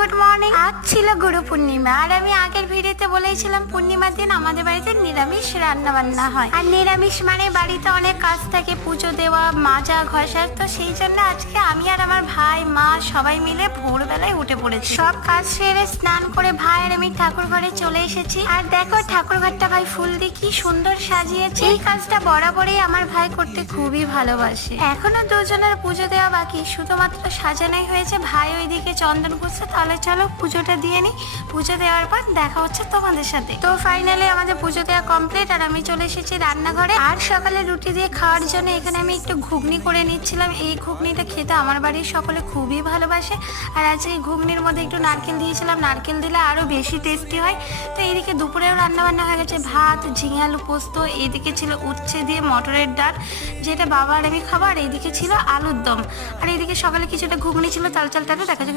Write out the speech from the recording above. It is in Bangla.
Good morning. আজ ছিল গুরু পূর্ণিমা, আর আমি আগের ভিডিওতে বলেছিলাম পূর্ণিমার দিন আমাদের বাড়িতে নিরামিষ রান্না বান্না হয়। আর নিরামিষ মানে বাড়িতে অনেক কাজ থাকে, পুজো দেওয়া, মাজা ঘষা। তো সেই জন্য আজকে আমি আর আমার ভাই মা সবাই মিলে ভোরবেলায় উঠে পড়েছি। সব কাজ সেরে স্নান করে ভাই আর আমি ঠাকুর ঘরে চলে এসেছি। আর দেখো ঠাকুর ঘরটা ভাই ফুল দিয়ে কি সুন্দর সাজিয়েছে। এই কাজটা বরাবরই আমার ভাই করতে খুবই ভালোবাসে। এখনো দুজনের পুজো দেওয়া বাকি, শুধুমাত্র সাজানোই হয়েছে। ভাই ওইদিকে চন্দন করছে। তাহলে চলো পুজোটা দিয়ে নি। পুজো দেওয়ার পর দেখা হচ্ছে তোমাদের সাথে। তো ফাইনালি আমাদের পুজো দেওয়া কমপ্লিট, আর আমি চলে এসেছি রান্নাঘরে। আর সকালে রুটি দিয়ে খাওয়ার জন্য এখানে আমি একটু ঘুগনি করে নিচ্ছিলাম। এই ঘুগনিটা খেতে আমার বাড়ির সকলে খুবই ভালোবাসে। আর আজকে এই ঘুগনির মধ্যে একটু নারকেল দিয়েছিলাম, নারকেল দিলে আরো বেশি টেস্টি হয়। তো এইদিকে দুপুরেও রান্না বান্না হয়ে গেছে, ভাত, ঝিঙে আলু পোস্ত। এইদিকে ছিল উচ্ছে দিয়ে মটরের ডাল, যেটা বাবা আর আমি খাবো। আর এইদিকে ছিল আলুর দম। আর এইদিকে সকালে কিছুটা ঘুগনি ছিল, চাল চালটা দেখা যাচ্ছে।